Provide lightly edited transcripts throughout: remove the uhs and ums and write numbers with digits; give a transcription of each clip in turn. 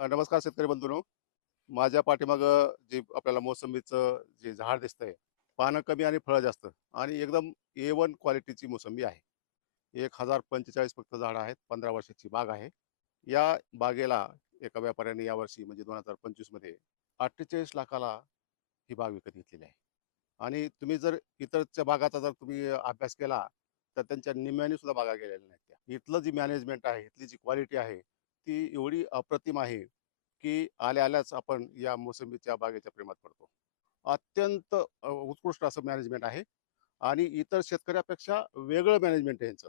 नमस्कार शेतकरी बंधूंनो. माझ्या पाठीमागं जे आपल्याला मोसंबीचं जे झाड दिसतंय, पानं कमी आणि फळं जास्त आणि एकदम A1 क्वालिटीची मोसंबी आहे. 1045 फक्त झाडं आहेत. 15 वर्षाची बाग आहे. या बागेला एका व्यापाऱ्याने यावर्षी म्हणजे 2025 मध्ये 48 लाखाला ही बाग विकत घेतलेली आहे. आणि तुम्ही जर इतरच्या बागाचा जर तुम्ही अभ्यास केला, तर त्यांच्या निम्म्याने सुद्धा बागा गेलेल्या नाहीत त्या. इथलं जी मॅनेजमेंट आहे, इथली जी क्वालिटी आहे, ती एवढी अप्रतिम आहे, की आल्या-आल्याच आपण या मोसंबीच्या बागेच्या प्रेमात पडतो. अत्यंत उत्कृष्ट असं मॅनेजमेंट आहे आणि इतर शेतकऱ्यापेक्षा वेगळं मॅनेजमेंट आहे यांचं.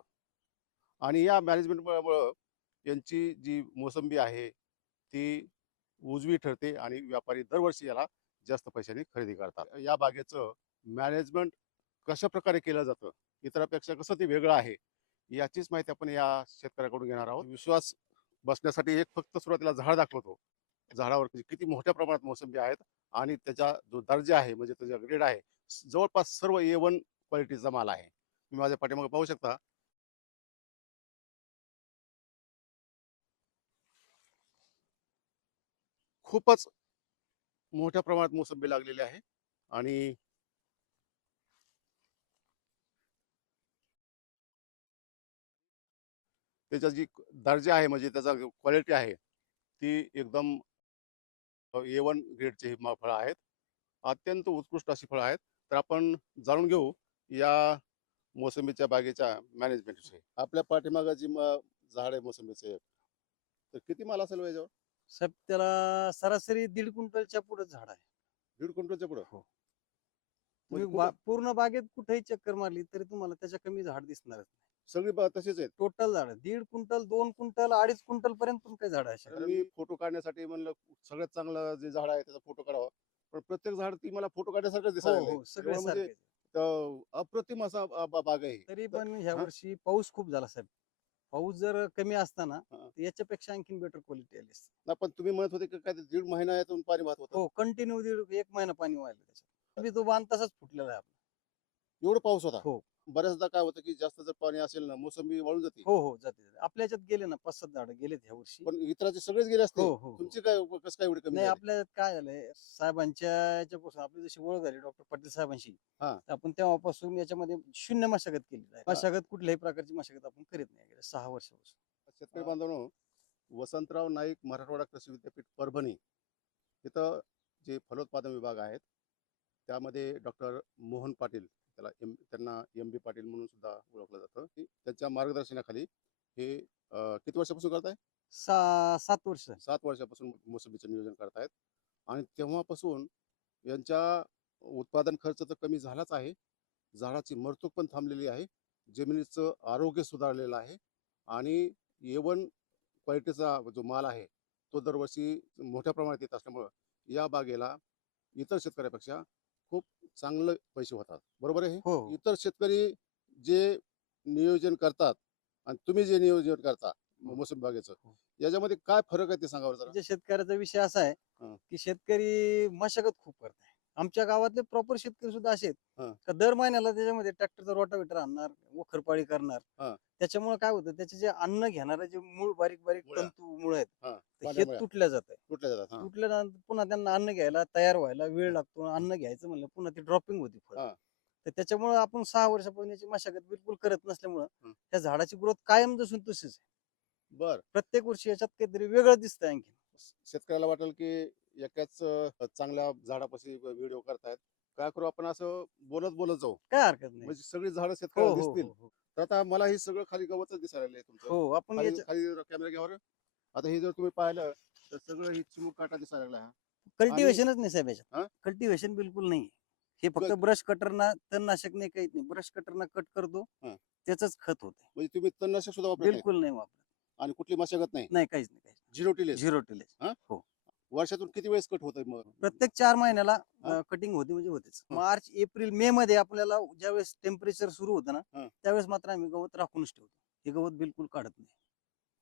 आणि या मॅनेजमेंटमुळं यांची जी मोसंबी आहे, ती उजवी ठरते आणि व्यापारी दरवर्षी याला जास्त पैशाने खरेदी करतात. या बागेचं मॅनेजमेंट कशाप्रकारे केलं जातं, इतरांपेक्षा कसं ते वेगळं आहे, याचीच माहिती आपण या शेतकऱ्याकडून घेणार आहोत. विश्वास बसण्यासाठी एक फक्त सुरुवातीला झाड दाखवतो. झाडावर किती मोठ्या प्रमाणात मोसंबी आहेत आणि त्याचा जो दर्जा आहे म्हणजे त्याचा ग्रेड आहे, जवळपास सर्व A1 क्वालिटीचा माल आहे. तुम्ही माझ्या पाठीमागे पाहू शकता. खूपच मोठ्या प्रमाणात मोसंबी लागलेली आहे आणि त्याचा जी दर्जा आहे म्हणजे त्याचा क्वालिटी आहे, ती एकदम A1 ग्रेडची फळं आहेत. अत्यंत उत्कृष्ट अशी फळं आहेत. तर आपण जाणून घेऊ या मोसंबीच्या बागेच्या मॅनेजमेंटविषयी. आपल्या पाठीमागं जी झाड आहे मोसंबीचे, तर किती माल असेल हो याच्यावर? साहेब त्याला सरासरी 1.5 क्विंटलच्या पुढे झाड आहे. 1.5 क्विंटलच्या पुढं? हो. म्हणजे तुम्ही कुठं पूर्ण बागेत कुठेही चक्कर मारली तरी तुम्हाला त्याच्या कमी झाड दिसणारच नाही. सगळी बाग तशीच आहेत? टोटल झाड 1.5 क्विंटल, 2 क्विंटल, 2.5 क्विंटल पर्यंत पण काही झाड आहे अशी. कारण मी फोटो काढण्यासाठी म्हणलं सगळ्यात चांगलं जे झाड आहे त्याचा फोटो काढावा. पण प्रत्येक झाड ती मला फोटो काढण्यासारखंच हो, दिसायला लागलंय. हो. सगळे एवढं म्हणजे सारखेच. अप्रतिम असा बाग आहे ही. तरी तर पण ह्या हां, वर्षी पाऊस खूप झाला साहेब. पाऊस जर कमी असता ना, हां. तर याच्यापेक्षा आणखीन बेटर क्वालिटी आली असती. नाही पण तुम्ही म्हणत होते की काय ते 1.5 महिना यातून पाणी वाहत होतं. हो, कंटिन्यू 1 महिना पाणी वाहिलं त्याच्यात. तो बांध तसाच फुटलेला आहे आपला. एवढं पाऊस होता. हो. बऱ्याचदा काय होतं की जास्त जर पाणी असेल ना, मोसंबी वाळून जाते. हो, हो. जाते, जाते. आपल्या ह्याच्यात गेले ना 5-7 झाडं गेलेत ह्या वर्षी. पण इतराचे सगळेच गेले हो, असते. हो, हो. तुमची काय कसं काय एवढी कमी नाही झाली? आपल्या काय झालंय साहेबांच्या याच्यापासून आपली जशी ओळख झाली डॉक्टर पाटील साहेबांशी, हां, तर आपण तेव्हापासून याच्यामध्ये शून्य मशागत केलेली आहे. हां. मशागत कुठल्याही प्रकारची मशागत आपण करीत नाही गेल्या 6 वर्षापासून. शेतकरी बांधवांनो, वसंतराव नाईक मराठवाडा कृषी विद्यापीठ परभणी इथं जे फलोत्पादन विभाग आहेत, त्यामध्ये डॉक्टर मोहन पाटील, त्यांना MB पाटील म्हणून सुद्धा ओळखलं जातं, की त्यांच्या मार्गदर्शनाखाली हे किती वर्षापासून करताय? 7 वर्ष. 7 वर्षापासून मोसंबीचं नियोजन करतायत आणि तेव्हापासून यांच्या उत्पादन खर्च तर कमी झालाच आहे. झाडाची मरतूक पण थांबलेली आहे. जमिनीचं आरोग्य सुधारलेलं आहे आणि A1 क्वालिटीचा जो माल आहे, तो दरवर्षी मोठ्या प्रमाणात येत असल्यामुळं या बागेला इतर शेतकऱ्यापेक्षा खूप चांगले पैसे होतात. बरोबर आहे हे? हो, हो. इतर शेतकरी जे नियोजन करतात आणि तुम्ही जे नियोजन करता हो, मोसंबी बागेचं, हो. याच्यामध्ये काय फरक आहे ते सांगा बरं जरा? म्हणजे शेतकऱ्याचा विषय असा आहे, हां, की शेतकरी मशागत खूप करताय. आमच्या गावातले प्रॉपर शेतकरी सुद्धा असे आहेत, हां, का दर महिन्याला त्याच्यामध्ये ट्रॅक्टरचा रोटावेटर आणणार, वखरपाळी करणार. हां. त्याच्यामुळे काय होतं त्याचे जे अन्न घेणारे जे मूळ बारीक-बारीक मुळ्या, तंतू मुळ आहेत, हां, तर हे पांढऱ्या तुटल्या जात आहे. तुटल्या जातात. हां, तुटल्यानंतर पुन्हा त्यांना अन्न घ्यायला, तयार व्हायला वेळ हां, लागतो. हां, अन्न घ्यायचं म्हणलं पुन्हा ती ड्रॉपिंग होती फळ. हां, तर त्याच्यामुळे आपण 6 वर्षापासून याची मशागत बिलकुल करत नसल्यामुळं हं. त्या झाडाची ग्रोथ कायम जसून तशीच आहे. बरं. प्रत्येक वर्षी याच्यात काहीतरी वेगळं दिसतंय आणखी. शेतकऱ्याला वाटेल की एकाच चांगल्या झाडापाशी व्हिडिओ करतायत. काय करू आपण असं बोलत बोलत जाऊ. काय हरकत नाही. म्हणजे सगळी झाडं हो, शेतकऱ्याला हो, दिसतील. हो, हो. तर आता मला हे सगळं खाली गवतच दिसायला लागलंय तुमचं. हो, आपण खाली याच्या खाली कॅमेरा घ्यावर. आता हे जर तुम्ही पाहिलं तर सगळं ही चिमूट काटा दिसायला लागला हा. आणि कल्टिव्हेशनच नाही साहेब याच्यात. हा? कल्टिव्हेशन बिलकुल नाही. हे फक्त क- ब्रश कटरना तणनाशक नाही काहीच नाही. ब्रश कटरना कट करतो, हा. त्याचंच खत होतंय. म्हणजे तुम्ही तणनाशक सुद्धा वापरत नाही बिलकुल नाही वापरत. आणि कुठली मशागत नाही? नाही, काहीच नाही, काहीच झिरो नाही. टिलेज? 0 टिलेज. हा. हो. वर्षातून किती वेळेस कट होतंय मग? प्रत्येक 4 महिन्याला हा? कटिंग होते म्हणजे होतेच. हा. मार्च, एप्रिल, मे मध्ये आपल्याला ज्यावेळेस टेम्परेचर सुरू होतं ना, हा. त्यावेळेस मात्र आम्ही गवत राखूनच ठेवतो. हे गवत बिलकुल काढत नाही.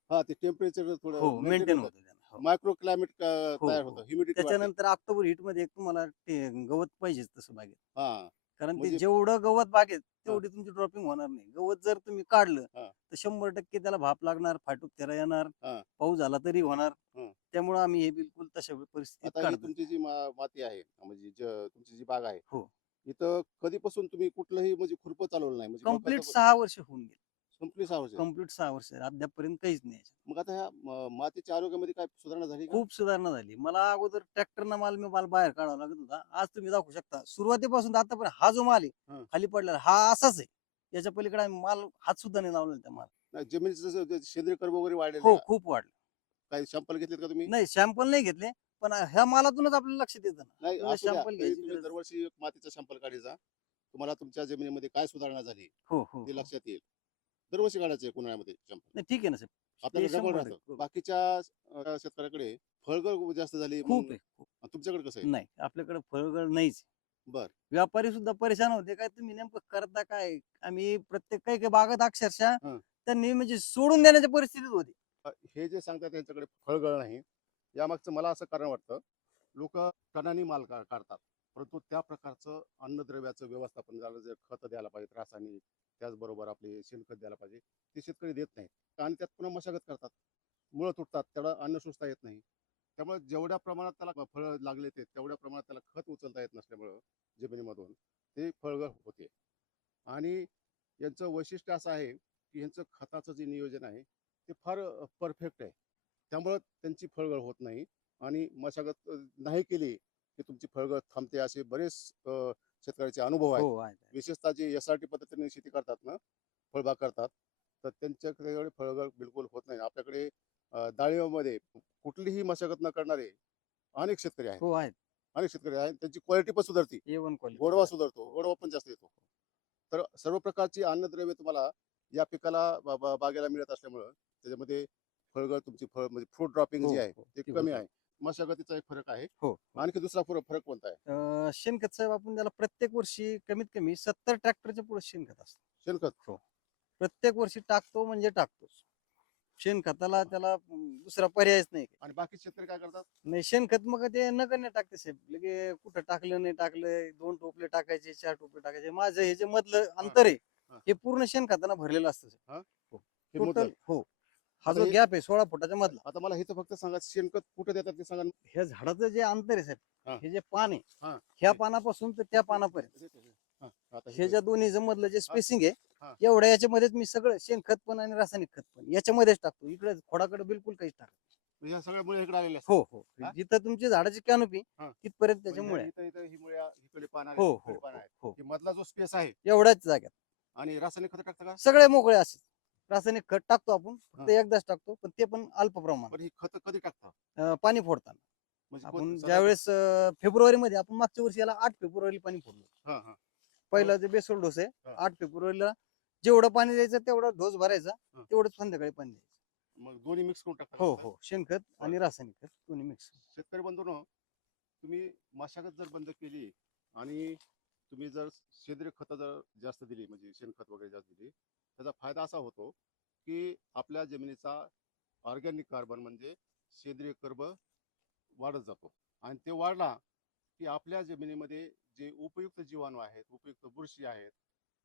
हा, ते टेम्परेचर हो, थोडं मेंटेन मेंटेन होतं. होतं त्यानं. हो. मायक्रो क्लायमेट हो, तयार हो. होतं, ह्युमिडिटी वाढते. त्याच्यानंतर ऑक्टोबर हीटमध्ये तुम्हाला ते गवत पाहिजेच तसं बागेत. हा. कारण ते म्हणजे जेवढं गवत बागेत तेवढी तुमची ड्रॉपिंग होणार नाही. गवत जर तुम्ही काढलं हा. तर 100% त्याला भाप लागणार, फाटूक तेरा येणार, हा. पाऊस झाला तरी होणार. हं. त्यामुळे आम्ही हे बिलकुल तशा परिस्थितीत आता ही काढतो. तुमची जी माती आहे म्हणजे तुमची जी बाग आहे, हो. इथं कधीपासून तुम्ही कुठलंही म्हणजे खुरपं चालवलं नाही म्हणजे कंप्लीट मकाचं 6 वर्ष होऊन गेले. संपली 6 वर्ष. कंप्लीट 6 वर्ष अद्यापपर्यंत काहीच नाही याच्यात. मग आता ह्या मातीच्या आरोग्यामध्ये काय सुधारणा झाली का? खूप सुधारणा झाली. मला अगोदर ट्रॅक्टरनं माल बाहेर काढावा लागत होता. आज तुम्ही दाखवू शकता. सुरुवातीपासून तर आतापर्यंत हा जो माल आहे हं. खाली पडलेला हा असाच आहे. याच्या पलीकडे आम्ही माल हात सुद्धा नाही लावलेला त्या माल. नाही, जमिनीचं जसं ते सेंद्रिय कर्ब वगैरे वाढलेलं हो, आहे का? खूप वाढलं. काही सॅम्पल घेतलेत का तुम्ही? नाही सॅम्पल नाही घेतले, पण ह्या मालातूनच आपल्याला लक्षात येतं ना. नाही, आपल्याला असू द्या. सॅम्पल तरी घ्यायची तुम्ही गरज. दरवर्षी एक मातीचा सॅम्पल काढायचा. तुम्हाला तुमच्या जमिनीमध्ये काय सुधारणा झाली हो, हो, ते हो. लक्षात येईल. दरवर्षी काढायचं आहे उन्हाळ्यामध्ये सॅम्पल. नाही ठीक आहे ना साहेब. ते आपल्याकडे रेकॉर्ड 100% राहतं. करू. बाकीच्या शेतकऱ्याकडे फळगळ जास्त झाली मग खूप आहे. खूप. तुमच्याकडे कसं आहे? नाही आपल्याकडे फळगळ नाहीच. बरं. व्यापारी सुद्धा परेशान होते काय तुम्ही नेमकं करता काय? आम्ही प्रत्येक काही काही बागात अक्षरशः हं. त्यांनी म्हणजे सोडून देण्याच्या परिस्थितीत होती. हे जे सांगतात त्यांच्याकडे फळगळ नाही, यामागचं मला असं कारण वाटतं, लोकं टनानी माल काढतात. परंतु त्या प्रकारचं अन्नद्रव्याचं व्यवस्थापन झालं, जे खतं द्यायला पाहिजेत रासायनिक, त्याचबरोबर आपले शेणखत द्यायला पाहिजे, ते शेतकरी देत नाहीत आणि त्यात पुन्हा मशागत करतात. मुळं तुटतात, तेवढं अन्न शोषता येत नाही. त्यामुळे जेवढ्या प्रमाणात त्याला फळं लागले ते तेवढ्या प्रमाणात त्याला खत उचलता येत नसल्यामुळं जमिनीमधून ते फळगळ होते. आणि यांचं वैशिष्ट्य असं आहे, की यांचं खताचं जे नियोजन आहे, ते फार परफेक्ट आहे. त्यामुळं त्यांची फळगळ होत नाही आणि मशागत नाही केली, की तुमची फळगळ थांबते. असे बरेच शेतकऱ्याचे अनुभव आहेत. हो आहे. विशेषतः जे एस-आर-टी पद्धतीने शेती करतात ना, फळबाग करतात, तर त्यांच्याकडे एवढे फळगळ बिलकुल होत नाही. आपल्याकडे डाळिंबामध्ये कुठलीही मशागत न करणारे अनेक शेतकरी आहेत. हो आहेत. अनेक शेतकरी आहेत. त्यांची क्वालिटी पण सुधारते. A1 quality. गोडवा सुधारतो. गोडवा पण जास्त येतो. तर सर्व प्रकारची अन्नद्रव्ये तुम्हाला या पिकाला बागेला मिळत असल्यामुळं त्याच्यामध्ये फळगळ तुमची म्हणजे फ्रूट ड्रॉपिंग हो, जे आहे हो. ते ती कमी होते. आहे. मशागतीचा एक फरक आहे. हो, हो. आणखी दुसरा फरक कोणता आहे? शेणखत साहेब आपण त्याला प्रत्येक वर्षी कमीत कमी 70 ट्रॅक्टरच्या पुढे शेणखत असतं. शेणखत. हो. प्रत्येक वर्षी टाकतो म्हणजे टाकतोच. शेणखताला त्याला दुसरा पर्यायच नाही. आणि बाकी शेतकरी काय करतात? नाही शेणखत मग ते नगण्य टाकते साहेब. लगे कुठं टाकलं नाही टाकलं 2 टोपले टाकायचे 4 टोपले टाकायचे. माझं हे जे मधलं हां, अंतर आहे हां, हे पूर्ण शेणखतानं भरलेलं असतं साहेब. हां. हो. हे टोटल मोजलं. हो. हा आता जो हे गॅप आहे 16 फुटाच्या मधला. आता मला हेच फक्त सांगा, शेणखत कुठे देतात ते सांगा ना? ह्या झाडाचं जे अंतर आहे साहेब, हां, हे जे पान आहे हां. ह्या हे. पानापासून तर त्या पानापर्यंत हां, आता हे हे. ज्या दोन्हीचं मधलं जे हां, स्पेसिंग आहे हां. एवढ्या याच्यामध्येच मी सगळं शेणखत पण आणि रासायनिक खत पण याच्यामध्येच टाकतो. इकडे खोडाकडे बिलकुल काहीच टाकत नाही. म्हणजे ह्या सगळ्या मुळे इकडे आलेले असतात. हो हो. हां? जिथं तुमची झाडाची कॅनोपी हां. तिथपर्यंत म्हणजे त्याच्यामुळे इथं इथं ही मुळे इकडे पान आहेत, हो इकडे हो पान हो आहेत. हो. ही मधला जो स्पेस आहे एवढ्याच जाग्यात आणि रासायनिक खतं टाकता का? सगळे मोकळे असे रासायनिक खत टाकतो आपण हां. फक्त एकदाच टाकतो पण ते पण अल्प प्रमाणात. पण ही खतं कधी टाकता? पाणी फोडताना म्हणजे आपण साधारण. ज्यावेळेस फेब्रुवारी मध्ये आपण मागच्या वर्षी याला 8 फेब्रुवारी पाणी फोडलं. हां, हां. पहिला जे बेसोल डोस आहे हां. 8 फेब्रुवारीला जेवढं पाणी द्यायचं तेवढा डोस भरायचा हां. तेवढंच संध्याकाळी पाणी द्यायचं. मग दोन्ही मिक्स करून टाकता का हो खतं? हो शेणखत बरं. आणि रासायनिक खत दोन्ही मिक्स. शेतकरी बंधूंनो, तुम्ही मशागत जर बंद केली आणि तुम्ही जर सेंद्रिय खतं जर जास्त दिली म्हणजे शेणखत वगैरे जास्त दिली, त्याचा फायदा असा होतो की आपल्या जमिनीचा ऑर्गॅनिक कार्बन म्हणजे सेंद्रिय कर्ब वाढत जातो. आणि ते वाढला की आपल्या जमिनीमध्ये जे उपयुक्त जीवाणू आहेत, उपयुक्त बुरशी आहेत,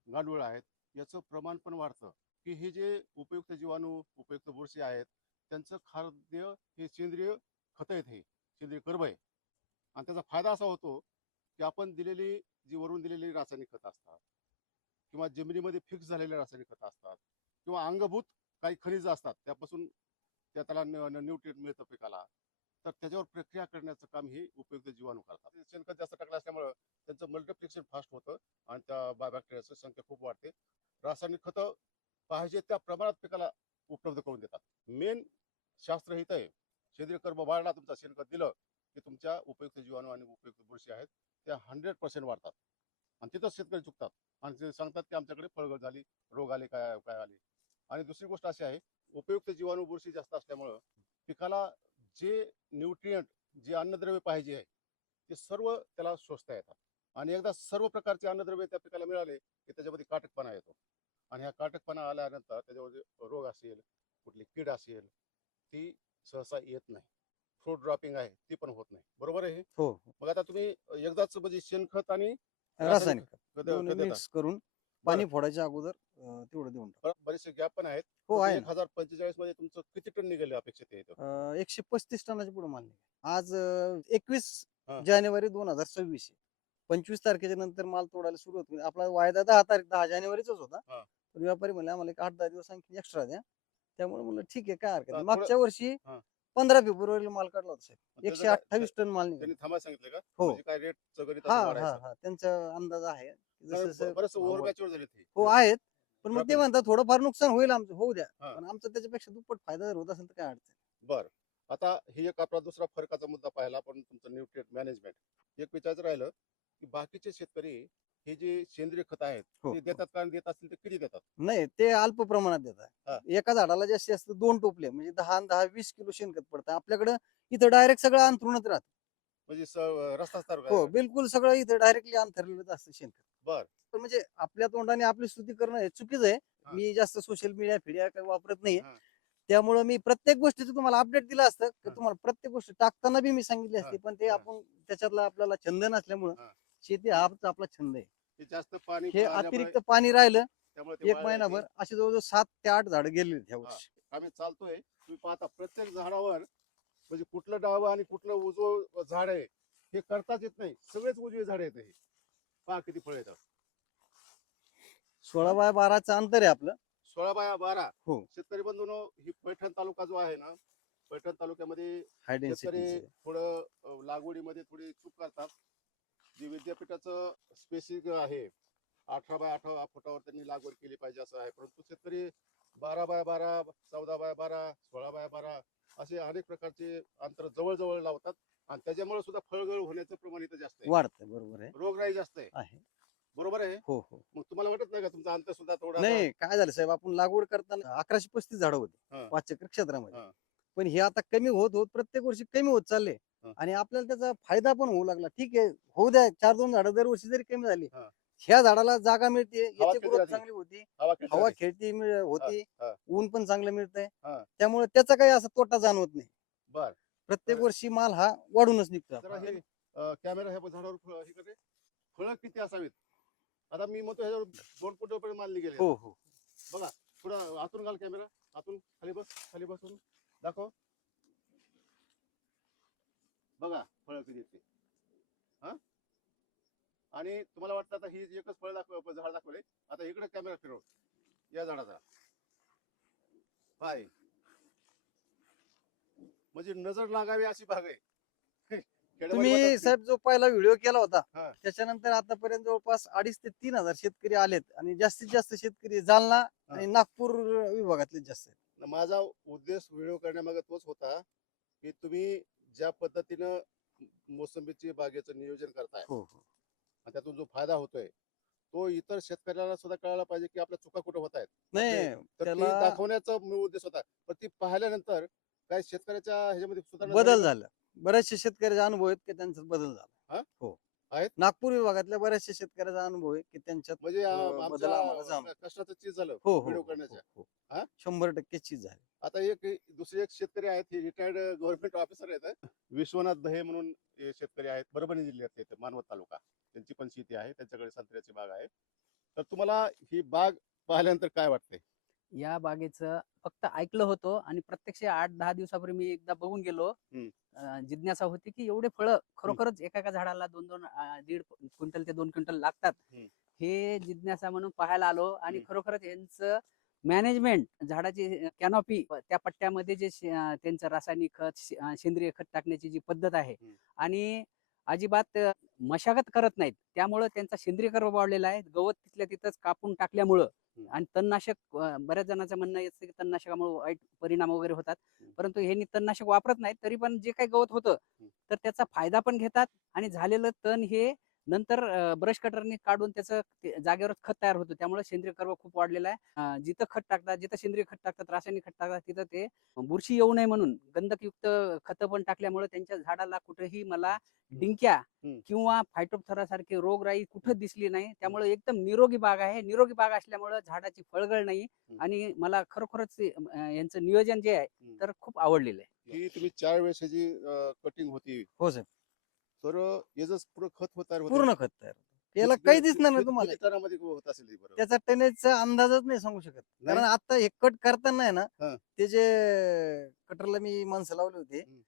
गांडूळ आहेत, याचं प्रमाण पण वाढतं. की हे जे उपयुक्त जीवाणू, उपयुक्त बुरशी आहेत, त्यांचं खाद्य हे सेंद्रिय खतं आहेत, हे सेंद्रिय कर्ब आहे. आणि त्याचा फायदा असा होतो की आपण दिलेली जी वरून दिलेली रासायनिक खतं असतात किंवा जमिनीमध्ये फिक्स झालेले रासायनिक खतं असतात किंवा अंगभूत काही खनिजं असतात, त्यापासून त्याला न्यूट्रिएंट मिळतं पिकाला, तर त्याच्यावर प्रक्रिया करण्याचं काम हे उपयुक्त जीवाणू करतात. शेणखत जास्त टाकलं असल्यामुळं त्यांचं मल्टिप्लिकेशन फास्ट होतं आणि त्या बॅक्टेरियाची संख्या खूप वाढते. रासायनिक खतं पाहिजे त्या प्रमाणात पिकाला उपलब्ध करून देतात. मेन शास्त्र हित आहे. सेंद्रिय कर्ब वाढला तुमचा, शेणखत दिलं की तुमच्या उपयुक्त जीवाणू आणि उपयुक्त बुरशी आहेत त्या 100% वाढतात. आणि तिथंच शेतकरी चुकतात आणि ते सांगतात की आमच्याकडे फळगळ झाली, रोग आले, काय काय आले. आणि दुसरी गोष्ट अशी आहे, उपयुक्त जीवाणू बुरशी जास्त असल्यामुळं पिकाला जे न्यूट्रियंट, जे अन्नद्रव्य पाहिजे आहे ते सर्व त्याला शोषता येतात. आणि एकदा सर्व प्रकारचे अन्नद्रव्य त्या पिकाला मिळाले की त्याच्यामध्ये काटकपणा येतो. आणि ह्या काटकपणा आल्यानंतर त्याच्यामध्ये रोग असेल, कुठली कीड असेल, ती सहसा येत नाही. फ्रूट ड्रॉपिंग आहे ती पण होत नाही. बरोबर आहे हे? हो हो. मग आता तुम्ही एकदाच म्हणजे शेणखत आणि रासायनिक खत खत दोन्ही खत देता मिक्स करून पाणी फोडायच्या अगोदर तेवढं देऊन टाक. बरेचसे गॅप पण आहेत. हो आहे ना. 1045 मध्ये तुमचं किती टन निघाले अपेक्षित आहे इथं? 135 टनाच्या पुढे माल निघाला. आज 21 हा. जानेवारी 2026 आहे. 25 तारखेच्या नंतर माल तोडायला सुरुवात होईल. आपला वायदा 10 जानेवारीचाच होता. हा. पण व्यापारी म्हणले आम्हाला एक 8-10 दिवस आणखी एक्स्ट्रा द्या. त्यामुळे म्हणलं ठीक आहे, काय हरकत नाही. थोडं- मागच्या वर्षी हा. 15 फेब्रुवारीला माल काढला होता साहेब. त्याचं 128 टन माल त्यांनी निघाला. थांबा सांगितलं का? हो. म्हणजे काय रेट गणित हा असं हा वाढायचं? हा त्यांचा अंदाज आहे. जसं जसं बरंच भाव ओव्हर वाढ- मॅचवर झाले ते. हो आहेत. पण मग ते बापरे. म्हणतात थोडंफार नुकसान होईल आमचं, होऊ द्या. हा. पण आमचं त्याच्यापेक्षा दुप्पट फायदा जर होत असेल तर काय अडचण नाही. बर, आता ही एक आपला दुसरा फरकाचा मुद्दा पाहिला आपण तुमचं न्यूट्रिएंट मॅनेजमेंट. एक विचारायचं राहिलं की बाकीचे शेतकरी हे जे सेंद्रिय खत आहेत हो, ते हो. देतात का? आणि देत असतील तर किती देतात? नाही ते अल्प प्रमाणात हा. देतात. एका झाडाला जास्तीत जास्त 2 टोपले म्हणजे 10 आणि 10 20 किलो शेणखत पडतं. आपल्याकडं इथं डायरेक्ट सगळं अंथरुणात राहतं. म्हणजे रस्ताच तर हो बिलकुल सगळं इथं डायरेक्टली अंथरलेलं असतं शेणखत. बर. पण म्हणजे आपल्या तोंडाने आपली स्तुती करणं हे चुकीचं आहे. हा. मी जास्त सोशल मीडिया फिडिया काही वापरत नाही. हा. त्यामुळे मी प्रत्येक गोष्टीचं तुम्हाला अपडेट दिलं असतं की हा. तुम्हाला प्रत्येक गोष्ट टाकताना बी मी सांगितली हा. असती. पण ते हा. आपण त्याच्यातला आपल्याला छंद नसल्यामुळं हा. शेती हाच आपला छंद आहे. हे जास्त पाणी हे आल्यामुळे अतिरिक्त पाणी राहिलं त्यामुळे ते एक वाळले महिनाभर ते. असे जवळजवळ 7 ते 8 झाडं गेलेली ह्या वर्षी. आम्ही चालतोय, तुम्ही पाहता प्रत्येक झाडावर म्हणजे कुठलं डावं आणि कुठलं उजवं झाड आहे हे करताच येत नाही. सगळेच उजवे झाड आहेत. हे पहा किती फळ येतात. 16x12 अंतर आहे आपलं. 16x12. हो. शेतकरी बंधूंनो, ही पैठण तालुका जो आहे ना, पैठण तालुक्यामध्ये हाय शेतकरी डेन्सिटी थोडं लागवडीमध्ये थोडी चूक करतात. जे विद्यापीठाचं स्पेसिफिक आहे 18x18 फुटावर त्यांनी लागवड केली पाहिजे असं आहे. परंतु शेतकरी 12x12, 14x12, 16x12 असे अनेक प्रकारचे अंतर जवळ लावतात आणि त्याच्यामुळे सुद्धा फळगळ होण्याचं प्रमाण इथं जास्त आहे. वाढतं. बरोबर आहे. रोगराई जास्त आहे. आहे. बरोबर आहे. हो हो. मग तुम्हाला वाटत नाही का तुमचा अंतर सुद्धा थोडा? नाही काय झालं साहेब, आपण लागवड करताना 1135 झाडं होती हा. 5 एकर क्षेत्रामध्ये. हा. पण हे आता कमी होत होत प्रत्येक वर्षी कमी होत चालले. हा. आणि आपल्याला त्याचा फायदा पण होऊ लागला. ठीक आहे, होऊ द्या 4-2 झाडं दरवर्षी जरी कमी झाली, हा. ह्या झाडाला जागा मिळते, हवा याची खेळती ग्रोथ राहते. चांगली होती, हवा खेळती हवा राहते. खेळती होती, हा. ऊन पण चांगलं मिळतंय. हा. त्यामुळे त्याचा काही असा तोटा जाणवत नाही. बर. प्रत्येक तर- वर्षी माल हा वाढूनच निघतो. जरा हे कॅमेरा ह्या झाडावर हे करते, फळं किती असावीत? आता मी म्हणतो ह्याच्यावर 2 फुटापर्यंत मानली गेले. हो हो. बघा थोडं आतून घाल कॅमेरा, आतून खाली बसून दाखव. बघा फळ किती येते. हा. आणि तुम्हाला वाटतं आता ही एकच फळ झाड दाखवले. आता इकडे कॅमेरा फिरव या झाडाचा. पाय म्हणजे नजर लागावी अशी बाग आहे. खेड्यामध्ये तुम्ही वाटत साहेब जो पहिला व्हिडिओ केला होता हा. त्याच्यानंतर आतापर्यंत जवळपास 2,500 ते 3,000 शेतकरी आलेत आणि जास्तीत जास्त शेतकरी जालना आणि नागपूर विभागातले जास्त आहेत. नाही. माझा उद्देश व्हिडिओ करण्यामागे तोच होता की तुम्ही ज्या पद्धतीनं मोसंबीची बागेचं नियोजन करताय हो हो. आणि त्यातून जो फायदा होतोय तो इतर शेतकऱ्याला सुद्धा कळायला पाहिजे की आपल्या चुका कुठे होत आहेत. नाही तर ती त्याला दाखवण्याचा मूळ उद्देश होता. पण ती पाहिल्यानंतर काही शेतकऱ्याच्या ह्याच्यामध्ये सुधारणा बदल झाली का? झाला. बऱ्याचशा शेतकऱ्याचे अनुभव आहेत की त्यांचा बदल झाला. हा? हो आहेत? नागपूर विभागातल्या बऱ्याचशा शेतकऱ्याचा अनुभव आहे की त्यांच्यात म्हणजे बदल आम्हाला जाणवला. आमच्या कष्टाचं चीज झालं हो हो व्हिडिओ हो, करण्याच्या. हो, हा? हो. 100% चीज झाली. आता दुसरे एक शेतकरी आहेत, हे रिटायर्ड गव्हर्नमेंट ऑफिसर आहेत. विश्वनाथ दहे म्हणून हे शेतकरी आहेत, परभणी जिल्ह्यात येते, मानवत तालुका. त्यांची पण शेती आहे, त्यांच्याकडे संत्र्याची बाग आहे. तर तुम्हाला ही बाग पाहिल्यानंतर काय वाटतंय? या बागेचं फक्त ऐकलं होतं आणि प्रत्यक्ष 8-10 दिवसापूर्वी मी एकदा बघून गेलो. जिज्ञासा होती की एवढे फळं खरोखरच एका झाडाला 2-2 1.5 क्विंटल ते 2 क्विंटल लागतात. हे जिज्ञासा म्हणून पाहायला आलो आणि खरोखरच यांचं मॅनेजमेंट, झाडाची कॅनॉपी, त्या पट्ट्यामध्ये जे त्यांचं रासायनिक खत, सेंद्रिय खत टाकण्याची जी पद्धत आहे आणि अजिबात मशागत करत नाहीत, त्यामुळं त्यांचा सेंद्रिय कर्व वाढलेला आहे. गवत तिथल्या तिथंच कापून टाकल्यामुळं आणि तणनाशक, बऱ्याच जणांचं म्हणणं येतं की तणनाशकामुळे वाईट परिणाम वगैरे होतात, परंतु हे तणनाशक वापरत नाहीत. तरी पण जे काही गवत होतं तर त्याचा फायदा पण घेतात आणि झालेलं तण हे नंतर ब्रश कटरने काढून त्याचं जागेवरच खत तयार होतं. त्यामुळे सेंद्रिय कर्व खूप वाढलेला आहे. जिथं खत टाकतात, जिथं सेंद्रिय खत टाकतात, रासायनिक खत टाकतात, तिथं ते बुरशी येऊ नये म्हणून गंधकयुक्त खतं पण टाकल्यामुळे त्यांच्या झाडाला कुठेही मला डिंक्या किंवा फायटोप्थरा सारखे रोगराई कुठं दिसली नाही. त्यामुळे एकदम निरोगी बाग आहे. निरोगी बाग असल्यामुळे झाडाची फळगळ नाही आणि मला खरोखरच यांचं नियोजन जे आहे तर खूप आवडलेलं आहे. ही तुम्ही 4 वेळेस ह्याची कटिंग होती हो साहेब. तर याच पुढे खत होत पूर्ण खत तयार. याला काही दिसणार नाही तुम्हाला. किती टनामध्ये होत असेल हे बरं? त्याचा टनेजचा अंदाजच नाही सांगू शकत. कारण नाही? आता हे कट करताना आहे ना, हा. ते जे कटरला मी माणसं लावले होते, हम्म.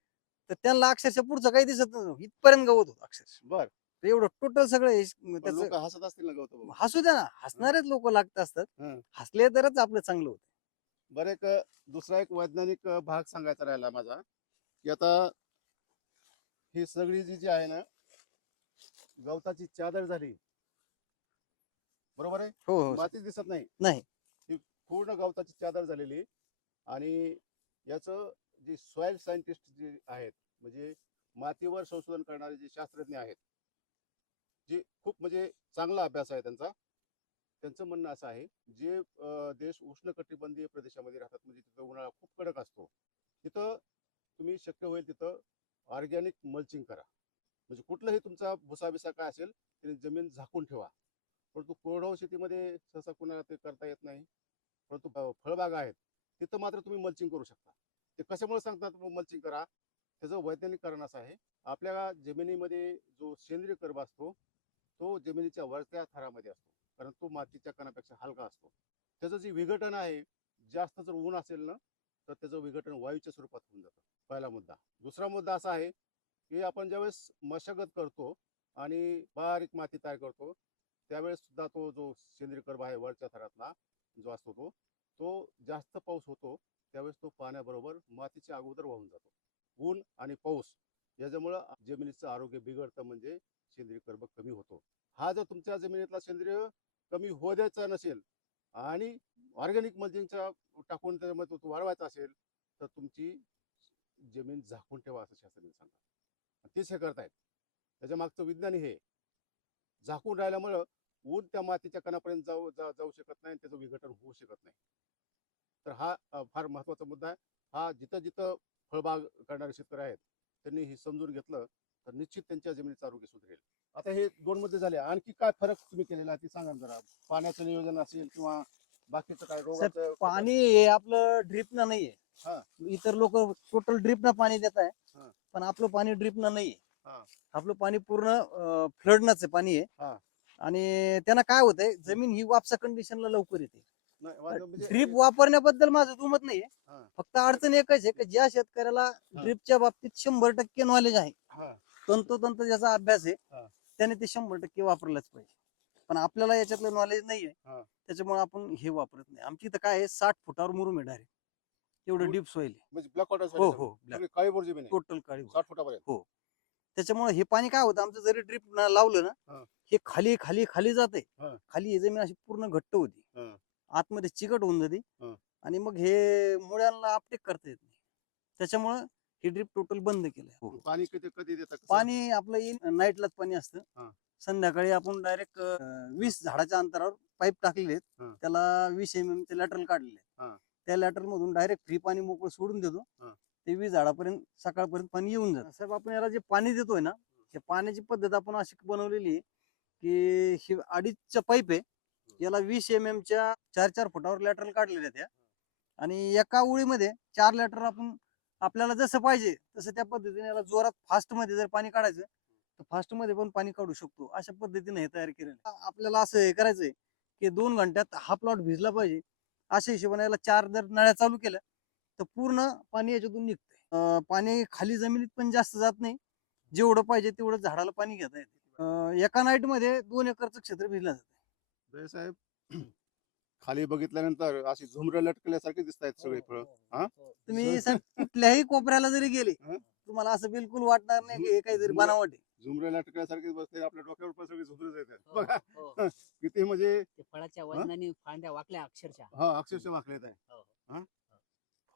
तर त्यांना अक्षरशः पुढचं काही दिसत नव्हतं. इथपर्यंत गवत होतं अक्षरशः. बर. तर एवढं टोटल सगळं पण त्याचं लोक हसत असतील ना गौतम भाऊ? हसू द्या ना, हसणारेच लोक लागत असतात. हं. हसले तरच आपलं चांगलं होतं. बरं दुसरा एक वैज्ञानिक भाग सांगायचा राहिला माझा, की आता ही सगळी जी आहे ना गवताची चादर झाली, बरोबर आहे? हो हो sir. मातीच दिसत नाही, नाही. ही पूर्ण गवताची चादर झालेली. आणि याचं जे सॉइल सायंटिस्ट जे आहेत, म्हणजे मातीवर संशोधन करणारे जे शास्त्रज्ञ आहेत, जे खूप म्हणजे चांगला अभ्यास आहे त्यांचा, त्यांचं म्हणणं असं आहे, जे देश उष्णकटिबंधीय प्रदेशामध्ये राहतात, म्हणजे तिथं उन्हाळा खूप कडक असतो, तिथं तुम्ही शक्य होईल तिथं ऑर्गॅनिक मल्चिंग करा. म्हणजे कुठलंही तुमचा भुसा बिसा काय असेल ते जमीन झाकून ठेवा. परंतु कोरडवाहू शेतीमध्ये सहसा कुणाला ते करता येत नाही. परंतु फळबागा आहेत तिथं मात्र तुम्ही मल्चिंग करू शकता. ते कशामुळे सांगतात मल्चिंग करा? त्याचं वैज्ञानिक कारण असं आहे, आपल्या जमिनीमध्ये जो सेंद्रिय कर्ब असतो तो जमिनीच्या वरच्या थरामध्ये असतो, कारण तो मातीच्या कणापेक्षा हलका असतो. त्याचं जे विघटन आहे, जास्त जर ऊन असेल ना तर त्याचं विघटन वायूच्या स्वरूपात होऊन जातं. पहिला मुद्दा. दुसरा मुद्दा असा आहे की आपण ज्यावेळेस मशागत करतो आणि बारीक माती तयार करतो, त्यावेळेस सुद्धा तो जो सेंद्रिय कर्ब आहे वरच्या थरातला जो असतो तो जास्त पाऊस होतो त्यावेळेस तो पाण्याबरोबर मातीच्या अगोदर वाहून जातो. ऊन आणि पाऊस याच्यामुळं जमिनीचं आरोग्य बिघडतं, म्हणजे सेंद्रिय कर्ब कमी होतो. हा जर तुमच्या जमिनीतला सेंद्रिय कमी होऊ द्यायचा नसेल आणि ऑर्गॅनिक मल्चिंगचा टाकून त्याच्यामध्ये तो वाढवायचा असेल तर तुमची जमीन झाकून ठेवा, असं शास्त्रज्ञ सांगतात. तेच हे करतायत. त्याच्या मागचं विज्ञान हे झाकून राहिल्यामुळं ऊन त्या मातीच्या कणापर्यंत जाऊ शकत नाही आणि त्याचं विघटन होऊ शकत नाही. तर हा फार महत्वाचा मुद्दा आहे. हा जिथं जिथं फळबाग करणारे शेतकरी आहेत त्यांनी हे समजून घेतलं तर निश्चित त्यांच्या जमिनीचं आरोग्य सुधारेल. आता हे 2 मुद्दे झाले. आणखी काय फरक तुम्ही केलेला आहे ते सांगा ना जरा. पाण्याचं नियोजन असेल किंवा बाकीचं काय सर, रोगाचं पाणी हे आपलं ड्रिपनं नाहीये. हा. इतर लोक टोटल ड्रिपनं पाणी देत आहे, हा. पण आपलं पाणी ड्रिपनं नाहीये. हा. आपलं पाणी पूर्ण फ्लडनंच पाणी आहे. हा. आणि त्यांना काय होतंय, जमीन ही वापसा कंडिशनला लवकर येते. नाही, म्हणजे ड्रीप वापरण्याबद्दल माझं दुमत नाहीये. हा. फक्त अडचण एकच आहे की ज्या शेतकऱ्याला ड्रीपच्या बाबतीत 100% नॉलेज आहे, हा. तंतोतंत ज्याचा अभ्यास आहे, हा. त्याने ते 100% वापरलंच पाहिजे. पण आपल्याला याच्यातलं नॉलेज नाहीये, हा. त्याच्यामुळे आपण हे वापरत नाही. आमची इथं काय आहे, 60 फुटावर मुरुम आहे डायरेक्ट. एवढं डीप सॉइल आहे. म्हणजे ब्लॅक वॉटर हो हो, काळीभोर जमीन आहे टोटल काळी. 60 फुटापर्यंत. हो. त्याच्यामुळे हे पाणी काय होतं, आमचं जरी ड्रीप लावलं ना, हा. हे खाली खाली खाली जाते. हा. खाली ही जमीन अशी पूर्ण घट्ट होती, हा. आतमध्ये चिकट होऊन जाते. हा. आणि मग हे मुळ्यांना आपटेक करता येत नाही. त्याच्यामुळं ही ड्रीप टोटल बंद केलंय. पाणी कधी देतात? पाणी आपलं नाईटलाच पाणी असतं. हा. संध्याकाळी आपण डायरेक्ट 20 झाडाच्या अंतरावर पाईप टाकलेले आहेत. हा. त्याला 20 mm चे लॅटरल काढलेले हा. आहेत. त्या लॅटरल मधून डायरेक्ट फ्री पाणी मोकळं सोडून देतो. हा. ते 20 झाडापर्यंत सकाळपर्यंत पाणी येऊन जातं. साहेब, आपण याला जे पाणी देतोय ना, त्या पाण्याची पद्धत आपण अशी बनवलेली आहे की ही 2.5चा पाईप आहे. याला 20 mm च्या 4-4 फुटावर लॅटरल काढलेल्या त्या, आणि एका उळीमध्ये 4 लॅटर आपण आपल्याला जसं पाहिजे तसं त्या पद्धतीने याला जोरात फास्ट मध्ये जर पाणी काढायचं तर फास्ट मध्ये पण पाणी काढू शकतो. अशा पद्धतीने हे तयार केलेलं. आपल्याला असं हे करायचंय की 2 घंट्यात हा प्लॉट भिजला पाहिजे. अशा हिशोबाने याला 4 जर नळ्या चालू केल्या तर पूर्ण पाणी याच्यातून निघतंय. पाणी खाली जमिनीत पण जास्त जात नाही. जेवढं पाहिजे तेवढं झाडाला पाणी घेता येते. एका नाईट मध्ये 2 एकरचं क्षेत्र भिजलं जातं. साहेब, खाली बघितल्यानंतर अशी झुमरं लटकल्यासारखे दिसत आहेत सगळे फळ. तुम्ही सर कुठल्याही कोपऱ्याला जरी गेले हा? तुम्हाला असं बिलकुल वाटणार नाही की हे काहीतरी बनावट आहे. झुमरं लटकल्यासारखे बसते, आपल्या डोक्यावर पण सगळे झुमरच येतात. हो, बघा हो. किती म्हणजे ते फळाच्या वजनाने फांद्या वाकल्या अक्षरशः. हा, अक्षरशः वाकलेत आहे. हो. हा?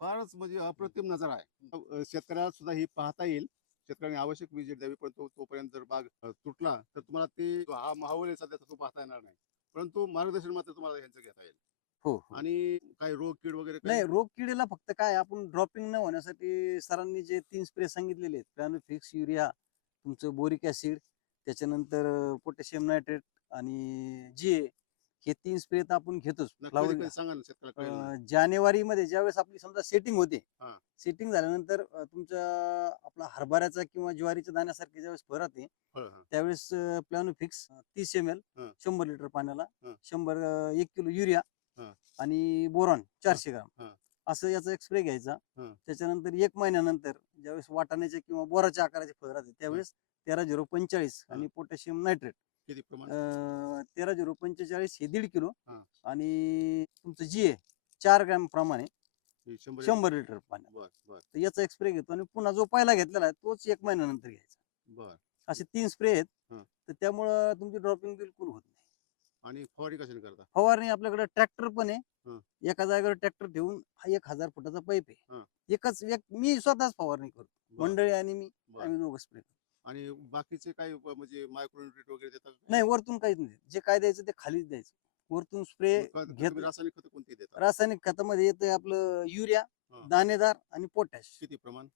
फारच म्हणजे अप्रतिम नजारा आहे. शेतकऱ्याला सुद्धा ही पाहता येईल. शेतकऱ्यांनी आवश्यक विजिट द्यावी, पण तोपर्यंत जर बाग तुटला तर तुम्हाला ते हा माहोल आहे सध्याचा तो पाहता येणार नाही, परंतु मार्गदर्शन मात्र तुम्हाला यांचं घेता येईल. हो. आणि काही रोग कीड वगैरे नाही, रोग किडीला फक्त काय आपण ड्रॉपिंग न होण्यासाठी सरांनी जे 3 स्प्रे सांगितलेले आहेत, प्लॅनोफिक्स, युरिया, तुमचं बोरिक ऍसिड, त्याच्यानंतर पोटॅशियम नायट्रेट आणि GA, हे 3 स्प्रे तर आपण घेतोच कधी फ्लावर. कधी सांगा ना शेतकऱ्याला कळेल ना. जानेवारी मध्ये ज्यावेळेस आपली समजा सेटिंग होते, हा. सेटिंग झाल्यानंतर तुमच्या आपला हरभऱ्याचा किंवा ज्वारीच्या दाण्यासारखे ज्यावेळेस फळ राहते, फळ, हा. त्यावेळेस प्लॅनोफिक्स 30 ml हं. 100 लिटर पाण्याला, हं. 1 किलो युरिया हं. आणि बोरॉन 400 ग्राम हं. असं याचा एक स्प्रे घ्यायचा. हं. त्याच्यानंतर 1 महिन्यानंतर ज्यावेळेस वाटाण्याचे किंवा बोराच्या आकाराचे फळ राहते त्यावेळेस 13-0-45 आणि पोटॅशियम नायट्रेट किती प्रमाण? 13-0-45 हे 1.5 किलो हा. आणि तुमचं GA 4 ग्रॅम प्रमाणे हे 100 100 लिटर पाण्यात. बर बर तर याचा एक स्प्रे घेतो आणि पुन्हा जो पहिला घेतलेला आहे तोच 1 महिन्यानंतर घ्यायचा. बर. असे 3 स्प्रे आहेत. हं. तर त्यामुळं तुमची ड्रॉपिंग बिलकुल होत नाही. आणि फवारणी कशाने करता? फवारणी आपल्याकडे ट्रॅक्टर पण आहे. हं. एका जागेवर ट्रॅक्टर ठेवून हा 1000 फुटाचा पाईप हं. आहे. मी स्वतःच फवारणी करतो. बर. मंडळी आणि मी बर. आम्ही दोघं स्प्रे करतो. आणि बाकीचे काही म्हणजे मायक्रोन्युट्रिएंट वगैरे देतात का? नाही, वरतून काहीच नाही. जे काय द्यायचं ते खालीच द्यायचं. वरतून स्प्रे मग घेत तुम्ही रासायनिक खत कोणती देता? रासायनिक खतामध्ये येतं आपलं युरिया, हं. दाणेदार आणि पोटॅश. किती प्रमाण?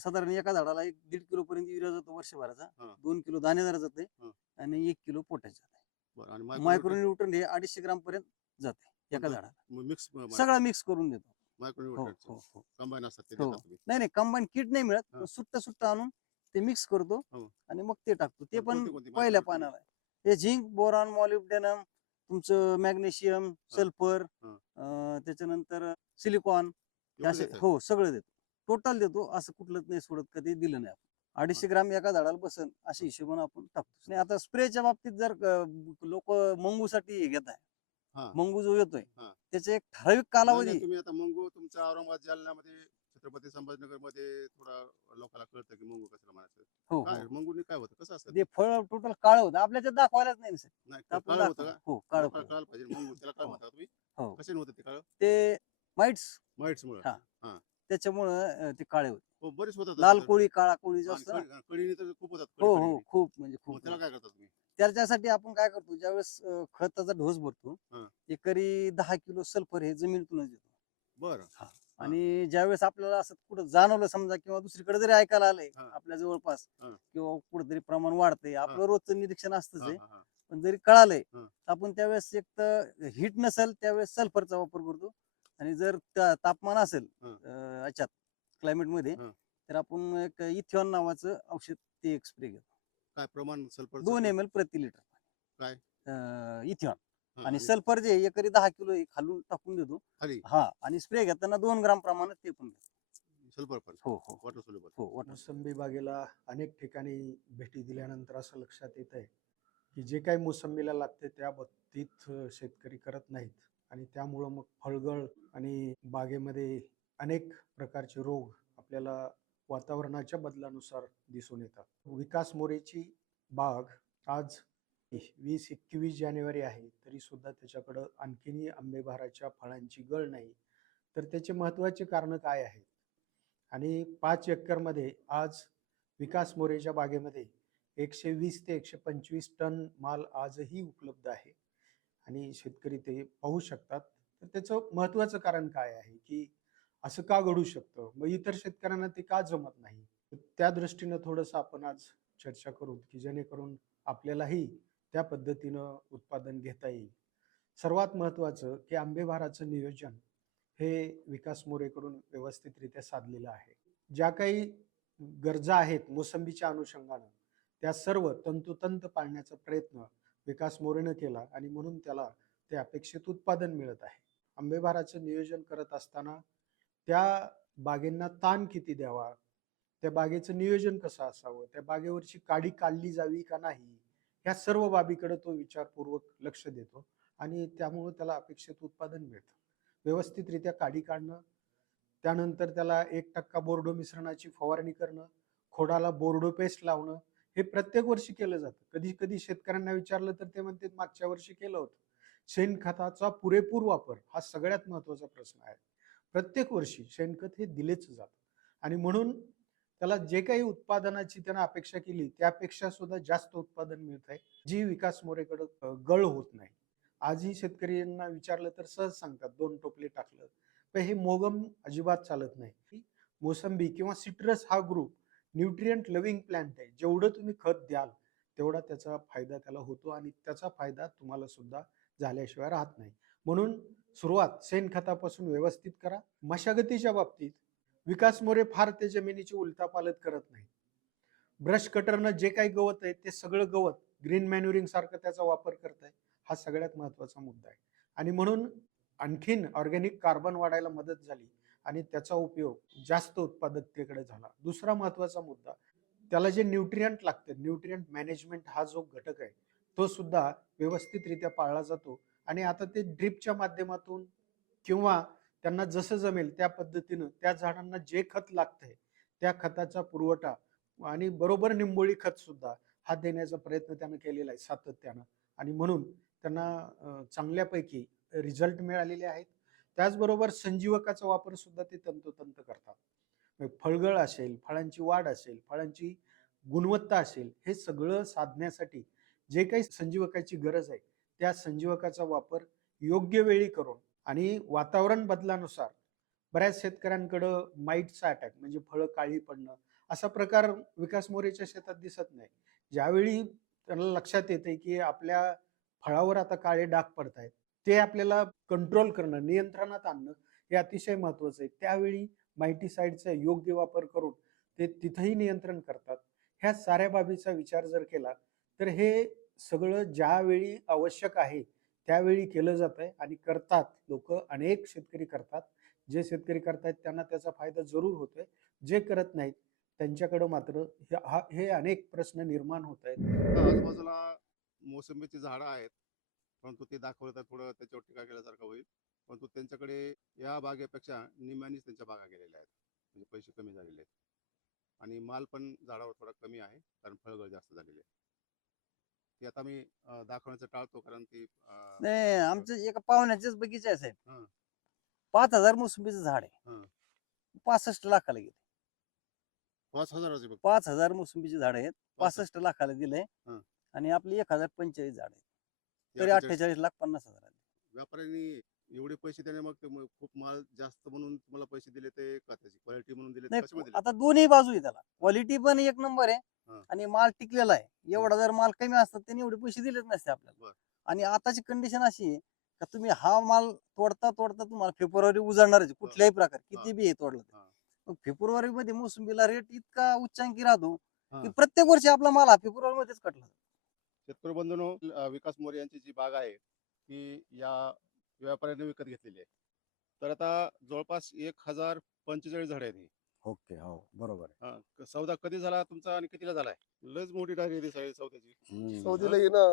साधारण एका झाडाला 1-1.5 किलो पर्यंत युरिया जातो वर्षभराचा. हं. 2 किलो दाणेदार जाते हं. आणि 1 किलो पोटॅश जाते. बरं. आणि मायक्रोन्यूट्रन हे 250 ग्राम पर्यंत जाते एका कोणतं? झाडाला. मिक्स सगळं मिक्स करून देतो. हो मायक्रोन्युट्रिएंट हो हो कंबाईन असतात ते हो. देता तुम्ही? नाही नाही, कंबाईन किट नाही मिळत. हं. पण सुट्ट आणून ते मिक्स करतो हो. आणि मग ते टाकतो. ते पण पण कोणती कोणती पहिल्या micronutrient? पानाला. हे झिंक, बोरॉन, मॉलिब्डेनम, तुमचं मॅग्नेशियम, सल्फर, हं. त्याच्यानंतर सिलिकॉन, हे एवढं असे देताय? हो सगळं देतो. टोटल देतो. असं कुठलंच नाही सोडत, कधी दिलं नाही आपण. 250 ग्राम एका झाडाला बसन अशा हिशोबाने आपण टाकतो. नाही, आता स्प्रेच्या बाबतीत जर लोक मंगूसाठी हे घेत आहे, हा. मंगू जो येतोय हा. त्याचे एक ठराविक नाही, कालावधी. नाही, तुम्ही आता मंगू तुमच्या औरंगाबाद जिल्ह्यामध्ये छत्रपती संभाजीनगर मध्ये थोडा लोकांना कळतं की मंगू कशाला म्हणायचं. हो काय हो. मंगूनी काय होतं, कसं असतं ते फळ टोटल काळ होतं. आपल्याच्यात दाखवायलाच नाही ना सर. नाही तर आपण काळ होतं दाखवू. का? हो, काळ लोकांना कळायला पाहिजे मंगू त्याला काय हो. म्हणता तुम्ही? हो. कशाने होतं ते काळ? ते माइट्स माइट्स मुळे. हा. हा. त्याच्यामुळं ते काळे होते. हो, बरेच होतात लाल तसं. कोळी, काळा कोळी जो आणि असतो ना. कळीने तर खूप होतात हो कळी हो, कळीने. खूप म्हणजे मग खूप. त्याला काय करता तुम्ही? त्याच्यासाठी आपण काय करतो, ज्यावेळेस खताचा ढोस भरतो, हा. एकरी 10 किलो सल्फर हे जमिनीतूनच देतो. बरं. हा. आणि ज्यावेळेस आपल्याला असं कुठं जाणवलं समजा किंवा दुसरीकडे जरी ऐकायला आलंय हा. आपल्या जवळपास हा. किंवा कुठेतरी प्रमाण वाढतंय, आपलं रोजचं निरीक्षण असतंच हा, आहे. हा, हा. पण जरी कळालंय हा. तर आपण त्यावेळेस एक तर हीट नसेल त्यावेळेस सल्फरचा वापर करतो. आणि जर तापमान असेल हा. याच्यात क्लायमेटमध्ये, हा. तर आपण एक इथिऑन नावाचं औषध ते एक स्प्रे घेतो. काय प्रमाण सल्फर? 2 ml प्रति लिटर काय? इथिऑन. हा, आणि आणि सल्फर जे एकरी 10 किलो हे खालून टाकून देतो. खाली हा. आणि स्प्रे घेताना 2 ग्राम प्रमाणात ते पण घेतो. सल्फर पण हो हो वॉटर सोल्युबल. हो water. मोसंबी बागेला अनेक ठिकाणी भेटी दिल्यानंतर असं लक्षात येत आहे की जे काही मोसंबीला लागते त्या बाबतीत शेतकरी करत नाहीत आणि त्यामुळं मग फळगळ आणि बागेमध्ये अनेक प्रकारचे रोग आपल्याला वातावरणाच्या बदलानुसार दिसून येतात. विकास मोरेची बाग आज 20-21 जानेवारी आहे तरी सुद्धा त्याच्याकडं आणखीनही आंबेबहाराच्या फळांची गळ नाही. तर त्याचे महत्त्वाचे कारण काय आहे? आणि 5 एकरमध्ये आज विकास मोरेच्या बागेमध्ये 120 ते 125 टन माल आजही उपलब्ध आहे आणि शेतकरी ते पाहू शकतात. तर त्याचं महत्त्वाचं कारण काय आहे की असं का घडू शकतं, मग इतर शेतकऱ्यांना ते का जमत नाही? त्या दृष्टीनं थोडंसं आपण आज चर्चा करू की जेणेकरून आपल्यालाही त्या पद्धतीनं उत्पादन घेता येईल. सर्वात महत्त्वाचं की आंबेबहाराचं नियोजन हे विकास मोरेकडून व्यवस्थितरित्या साधलेलं आहे. ज्या काही गरजा आहेत मोसंबीच्या अनुषंगानं त्या सर्व तंतोतंत पाळण्याचा प्रयत्न विकास मोरेनं केला आणि म्हणून त्याला ते अपेक्षित उत्पादन मिळत आहे. आंबेबहाराचं नियोजन करत असताना त्या बागेंना ताण किती द्यावा, त्या बागेचं नियोजन कसं असावं, त्या बागेवरची काडी काढली जावी का नाही, ह्या सर्व बाबीकडे तो विचारपूर्वक लक्ष देतो आणि त्यामुळं त्याला अपेक्षित उत्पादन मिळतं. व्यवस्थितरित्या काडी काढणं, त्यानंतर त्याला 1% बोर्डो मिश्रणाची फवारणी करणं, खोडाला बोर्डो पेस्ट लावणं, हे प्रत्येक वर्षी केलं जातं. कधी कधी शेतकऱ्यांना विचारलं तर ते म्हणतात मागच्या वर्षी केलं होतं. शेणखताचा पुरेपूर वापर हा सगळ्यात महत्त्वाचा प्रश्न आहे. प्रत्येक वर्षी शेणखत हे दिलेच जातं आणि म्हणून त्याला जे काही उत्पादनाची त्यानं अपेक्षा केली त्यापेक्षा सुद्धा जास्त उत्पादन मिळत आहे, जी विकास मोरेकडे गळ होत नाही. आजही शेतकऱ्यांना विचारलं तर सहज सांगतात 2 टोपले टाकलं, पण हे मोगम अजिबात चालत नाही. मोसंबी किंवा सिट्रस हा ग्रुप न्यूट्रिएंट लव्हिंग प्लांट आहे. जेवढं तुम्ही खत द्याल तेवढा त्याचा फायदा त्याला होतो आणि त्याचा फायदा तुम्हाला सुद्धा झाल्याशिवाय राहत नाही. म्हणून सुरुवात शेणखतापासून व्यवस्थित करा. मशागतीच्या बाबतीत विकास मोरे फार ते जमिनीची उलथापालथ करत नाही. ब्रश कटरनं जे काही गवत आहे ते सगळं गवत ग्रीन मॅन्युरिंग सारखं त्याचा वापर करताय, हा सगळ्यात महत्वाचा मुद्दा आहे. आणि म्हणून आणखीन ऑर्गॅनिक कार्बन वाढायला मदत झाली आणि त्याचा उपयोग जास्त उत्पादकतेकडे झाला. दुसरा महत्वाचा मुद्दा, त्याला जे न्यूट्रियंट लागते, न्यूट्रियंट मॅनेजमेंट हा जो घटक आहे तो सुद्धा व्यवस्थितरित्या पाळला जातो. आणि आता ते ड्रिपच्या माध्यमातून किंवा त्यांना जसं जमेल त्या पद्धतीनं त्या झाडांना जे खत लागतंय त्या खताचा पुरवठा आणि बरोबर निंबोळी खत सुद्धा हा देण्याचा प्रयत्न त्यानं केलेला आहे सातत्यानं. आणि म्हणून त्यांना चांगल्यापैकी रिझल्ट मिळालेले आहेत. त्याचबरोबर संजीवकाचा वापर सुद्धा ते तंतोतंत करतात. फळगळ असेल, फळांची वाढ असेल, फळांची गुणवत्ता असेल, हे सगळं साधण्यासाठी जे काही संजीवकाची गरज आहे त्या संजीवकाचा वापर योग्य वेळी करून आणि वातावरण बदलानुसार बऱ्याच शेतकऱ्यांकडं माईटचा अटॅक म्हणजे फळं काळी पडणं असा प्रकार विकास मोरेच्या शेतात दिसत नाही. ज्यावेळी त्यांना लक्षात येते की आपल्या फळावर आता काळे डाग पडत आहेत, ते आपल्याला कंट्रोल करणं, नियंत्रणात आणणं हे अतिशय महत्वाचं आहे. त्यावेळी मायटीसाईडचा योग्य वापर करून ते तिथंही नियंत्रण करतात. ह्या साऱ्या बाबीचा विचार जर केला तर हे सगळं ज्यावेळी आवश्यक आहे त्यावेळी केलं जात आहे आणि करतात लोक. अनेक शेतकरी करतात. जे शेतकरी करतायत त्यांना त्याचा फायदा जरूर होतोय. जे करत नाहीत त्यांच्याकडं मात्र हे अनेक प्रश्न निर्माण होत आहेत. आजूबाजूला मोसंबीची झाडं आहेत, परंतु ते दाखवलं तर थोडं त्याच्यावर टीका केल्यासारखं होईल. परंतु त्यांच्याकडे या बागेपेक्षा निम्म्यानीच त्यांच्या बागा गेलेल्या आहेत, म्हणजे पैसे कमी झालेले आहेत. आणि माल पण झाडावर थोडा कमी आहे, कारण फळगळ जास्त झालेले आहे. ते आता मी दाखवण्याचं टाळतो, कारण ती नाही, आमच्या एका पाहुण्याच्याच बगीचा आहे साहेब. हं. 5,000 मोसंबीचं झाड आहे. हं. 65 लाखाला गेले. 5,000 फक्त. 5,000 मोसंबीची झाड आहेत, 65. 65 लाखाला दिलंय. हं. आणि आपली 1,045 झाड आहेत, तरी 48. 48,50,000 आले. व्यापाऱ्यांनी एवढे पैसे देणे, मग ते खूप माल जास्त म्हणून तुम्हाला पैसे दिले ते का त्याची क्वालिटी म्हणून दिले ते नाही, कशामध्ये दिले? आता दोन्ही बाजू आहे त्याला. क्वालिटी पण एक नंबर आहे हं. आणि माल टिकलेला आहे. एवढा जर माल कमी असतात त्यांनी एवढे पैसे दिलेच नसते आपल्याला. बरं. आणि आताची कंडिशन अशी आहे का तुम्ही हा माल तोडता तोडता तुम्हाला फेब्रुवारी उजाडणारच आहे, कुठल्याही प्रकार किती बी हे तोडलं तर. हं. मग फेब्रुवारी मध्ये मोसंबीला रेट इतका उच्चांकी राहतो की हं. प्रत्येक वर्षी आपला माल हा फेब्रुवारी मध्येच कटला. शेतकरी बंधूंनो, विकास मोरे यांची जी बाग आहे ती या व्यापाऱ्याने विकत घेतलेली आहे. तर आता जवळपास 1,045 झाडे आहेत ही. ओके, हो बरोबर आहे. सौदा कधी झाला तुमचा आणि कितीला झालाय? लयच मोठी डायरी दिसायली सौद्याची. हम्म. सौदीला ये ना,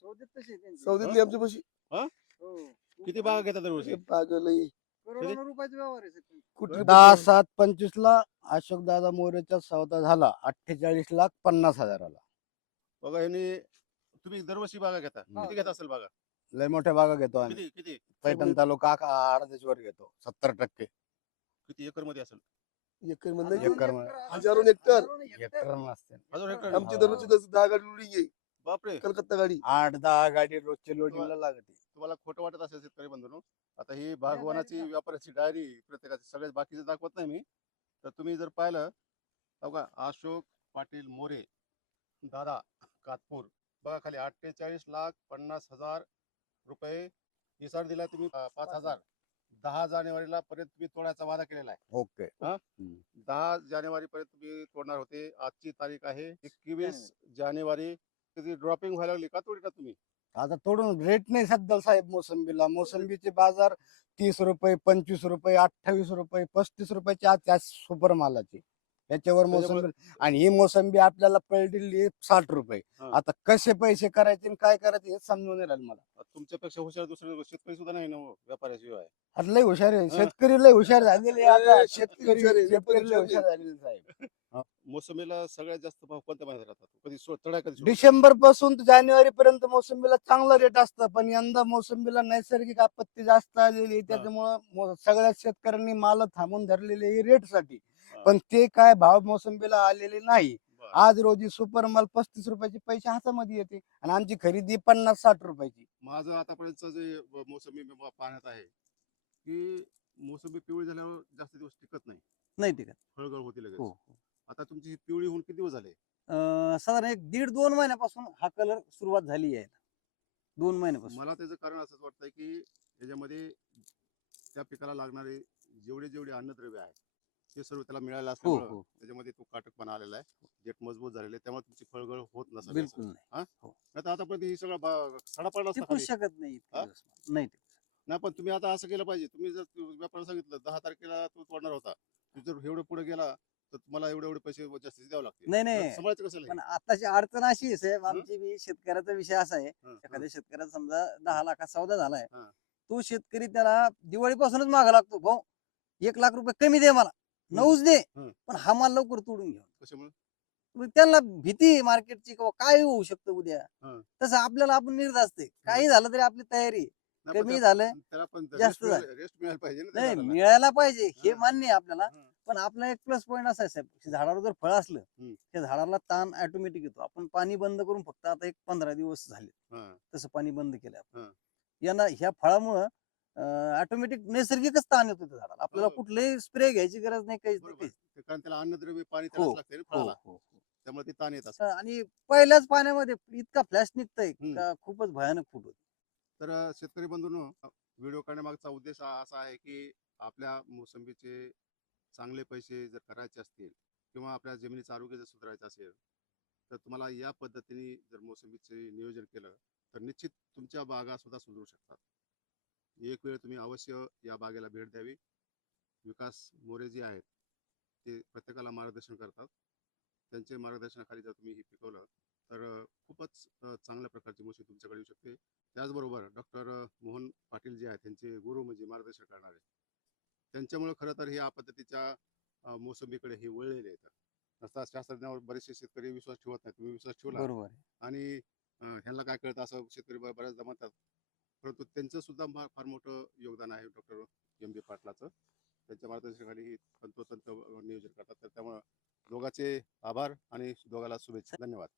सौदेत तशी आहे त्यांची. सौदीतली आमच्या पाशी हा? हो. किती बागा घेतात दरवर्षी? पागल करोडोनं रुपयाचा व्यवहार आहे साहेब. कुठली 10/7/25 अशोक दादा मोरेचा सौदा झाला 48,50,000 बघा ह्यांनी, तुम्ही दरवर्षी बागा घेता, किती घेत असेल बागा? लय मोठ्या बागा घेतो आम्ही. किती किती पैठण तालुका अर्ध्याच्या वर घेतो 70%. किती एकर मध्ये असेल? एकर हजारो मध्ये एकर हजारों हेक्टर. हेक्टर नसते. 1,000 हेक्टर? आमची दररोजची 10 गाडी लोडिंग आहे, बापरे. कलकत्ता गाडी. 8-10 गाडी रोजची लोडिंगला लागते. तुम्हाला खोटं वाटत असेल शेतकरी बंधूंनो, आता ही बागवानाची व्यापाराची डायरी प्रत्येकाची, सगळ्याच बाकीचे दाखवत नाही मी. तर तुम्ही जर पाहिलं बघा, अशोक पाटील मोरे दादा कातपूर, बघा खाली 48,50,000 रुपये इसार दिला तुम्ही. 5,000 10 जानेवारीला पर्यंत तुम्ही तोडायचा वादा केलेला आहे. ओके. 10 जानेवारी पर्यंत तुम्ही तोडणार होते. आजची तारीख आहे 21 जानेवारी. कधी ड्रॉपिंग व्हायला लागली का तोडीला तुम्ही? आता तोडून रेट नाही सध्या साहेब मोसंबीला. मोसंबीचे बाजार 30 रुपये, 25 रुपये, 28 रुपये, 35 रुपयाचे आज त्या सुपर मालाचे. त्याच्यावर मोसंबी. आणि ही मोसंबी आपल्याला पडलेली 60 रुपये. हा. आता कसे पैसे करायचे आणि काय करायचे हे समजून नाही राहिलं मला. तुमच्यापेक्षा हुशार दुसरे शेतकरी सुद्धा नाही ना हो, व्यापाऱ्याशिवाय. आता लय हुशार आहे शेतकरी, लय हुशार झालेले आहे आता. ए, शेतकरी हुशार आहे, शेतकरी लय हुशार हुशार झालेले साहेब. मोसंबीला सगळ्यात जास्त भाव कोणत्या महिन्यात राहतात? कधी चढाय कधी सोडतो? डिसेंबर पासून तर जानेवारी पर्यंत मोसंबीला चांगला रेट असतं, पण यंदा मोसंबीला नैसर्गिक आपत्ती जास्त आलेली आहे. त्याच्यामुळं सगळ्या शेतकऱ्यांनी माल थांबून धरलेले रेट साठी. पण ते काय भाव मोसंबीला आलेले नाही. बरं. आज रोजी सुपर माल 35 रुपयाचे पैसे हातामध्ये येते आणि आमची खरेदी 50-60 रुपयाची. माझं आतापर्यंत जे मोसंबी पाहण्यात आहे की मोसंबी पिवळी झाल्यावर जास्त दिवस टिकत नाही, नाही टिकत. फळगळ होती लगेच. हो. आता तुमची ही पिवळी होऊन किती दिवस झाले? साधारण 1.5-2 महिन्यापासून हा कलर सुरुवात झाली आहे. 2 महिन्यापासून. मला त्याचं कारण असंच वाटतंय की याच्यामध्ये त्या पिकाला लागणारे जेवढे अन्नद्रव्य आहेत ते सर्व त्याला मिळालं हो असल्यामुळं हो त्याच्यामध्ये तो काटकपणा आलेला आहे, देठ मजबूत झालेले आहे, त्यामुळे तुमची फळगळ होत नसावी असं. बिलकुल नाही. हा हो. नाही तर आतापर्यंत ही सगळं सडा पडला असता टिकूच खाली. शकत नाही इतके हा? दिवस. नाही टिकू शकत. नाही पण तुम्ही आता असं केलं पाहिजे. तुम्ही जर व्यापाऱ्याला सांगितलं 10 तारखेला तो तोडणार होता, तू जर एवढं पुढे गेला तर तुम्हाला एवढे पैसे जास्तीचे द्यावे लागतील. नाही तर नाही सांभाळायचं कसं पण आताची अडचण अशी आहे साहेब, हं? आमची बी शेतकऱ्याचा विषय असा आहे, एखाद्या शेतकऱ्याचा समजा 10 लाखाचा सौदा झालाय, हं. तो शेतकरी त्याला दिवाळीपासूनच मागा लागतो, भाऊ 1 लाख रुपये कमी दे मला, 9च दे, हं. पण हा माल लवकर तोडून घ्या. कशामुळे? मग त्यांना भीती मार्केटची किंवा काय होऊ शकतं उद्या. हं. तसं आपल्याला आपण निर्धास्त काही झालं तरी आपली तयारी आहे. नाही, पण कमी त्या- झालं त्याला पण जास्त झालं. रेस्ट मिळायला पाहिजे ना त्या नाही झाडाला. मिळायला पाहिजे हे हं. मान्य आहे आपल्याला, हं. पण आपला एक प्लस पॉईंट असा आहे साहेब, की झाडावर जर फळ असलं हं. त्या झाडाला ताण ऑटोमॅटिक येतो. आपण पाणी बंद करून फक्त आता एक 15 दिवस झाले हं. तसं पाणी बंद केलं आपण. हं. यांना ह्या फळामुळं ऑटोमॅटिक नैसर्गिकच ताण येतो त्या झाडाला. आपल्याला हो. कुठलेही स्प्रे घ्यायची गरज नाही, काहीच नाही बरोबर. काहीच. ते कारण त्याला अन्नद्रव्य पाणी हो त्यालाच लागते ना हो फळाला, हो त्यामुळे ते ताण येत असतं. आणि पहिल्याच पाण्यामध्ये इतका फ्लॅश निघतंय हं. का खूपच भयानक फुट होते. तर शेतकरी बंधूंनो, व्हिडिओ करण्यामागचा उद्देश असा आहे की आपल्या मोसंबीचे चांगले पैसे जर करायचे असतील किंवा आपल्या जमिनीचं आरोग्य जर सुधारायचं असेल तर तुम्हाला या पद्धतीने जर मोसंबीचे नियोजन केलं तर निश्चित तुमच्या बागा सुद्धा सुधारू शकतात. एक वेळ तुम्ही अवश्य या बागेला भेट द्यावी. विकास मोरे जे आहेत ते प्रत्येकाला मार्गदर्शन करतात. त्यांच्या मार्गदर्शनाखाली जर तुम्ही हे पिकवलं तर खूपच चांगल्या प्रकारची मोसंबी तुमच्याकडे येऊ शकते. त्याचबरोबर डॉक्टर मोहन पाटील जे आहेत त्यांचे गुरु म्हणजे मार्गदर्शन करणारे, त्यांच्यामुळे खरं तर हे या पद्धतीच्या मोसंबीकडे हे वळलेले आहेत. नसता शास्त्रज्ञावर बरेचसे शेतकरी विश्वास ठेवत नाही, तुम्ही विश्वास ठेवला बरोबर आहे. आणि ह्यांना काय कळतं असं शेतकरी बऱ्याचदा म्हणतात. परंतु त्यांचं सुद्धा फार मोठं योगदान आहे डॉक्टर एम बी पाटलाचं. त्यांच्या मार्गदर्शनाखाली ही तंतोतंत नियोजन करतात. तर त्यामुळं दोघांचे आभार आणि दोघाला शुभेच्छा. धन्यवाद.